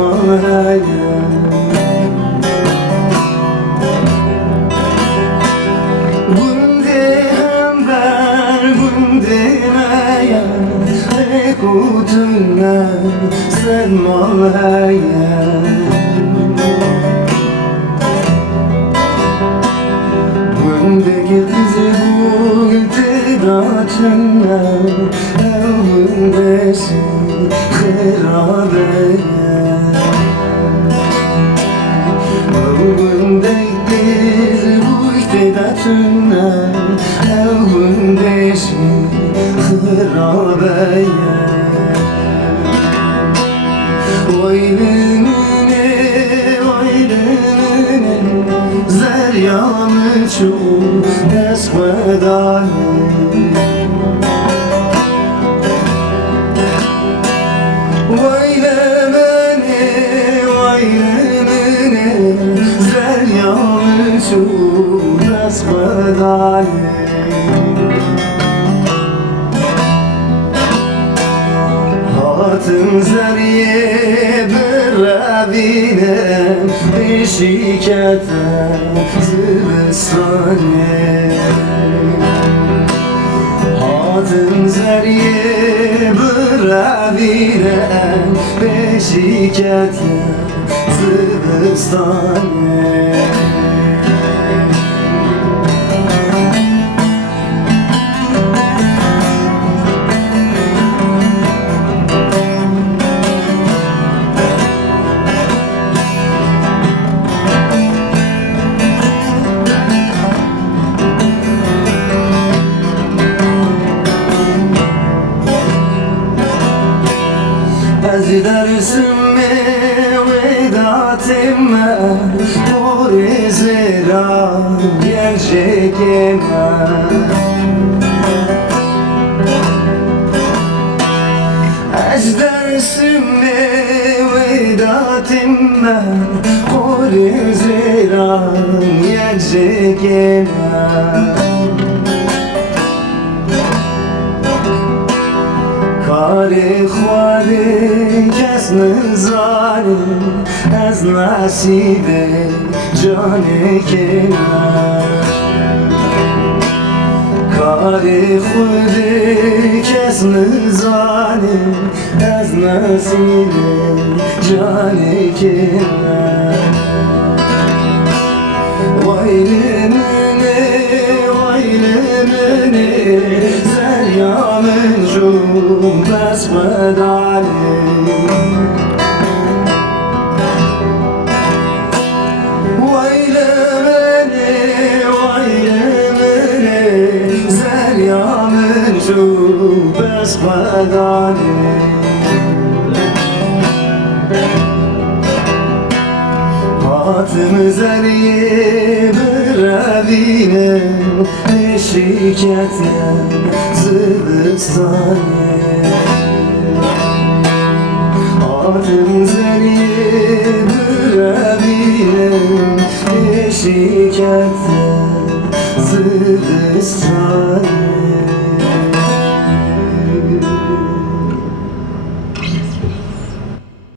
معايا بوندي همبر بوندي مايا ريكوتنا سد معايا بوندي تزبوغ تداتنا بوندي خرابيا بوندي تزبوغ تداتنا بوندي خرابيا ويلمني ويلمني زريامı çok esvedani ويلمني ويلمني زريامı çok esvedani Hatım zeriye berabine Beşikete zibistane Hatım zeriye berabine Beşikete zibistane از درسم وداتم دور زرا گنجکم از درسم وداتم دور زرا گنجکم کاری خواری کس نزاری از نصیب جان کنار کاری خودی کس نزاری از نصیب جان کنار ویلمنی ویلمنی زریامın جون besmedali Veylemeni, veylemeni Zeryamın jun besmedali Hatım zeriye berabine Beşikete zibistane Hatım zeriye berabine Beşikete zibistane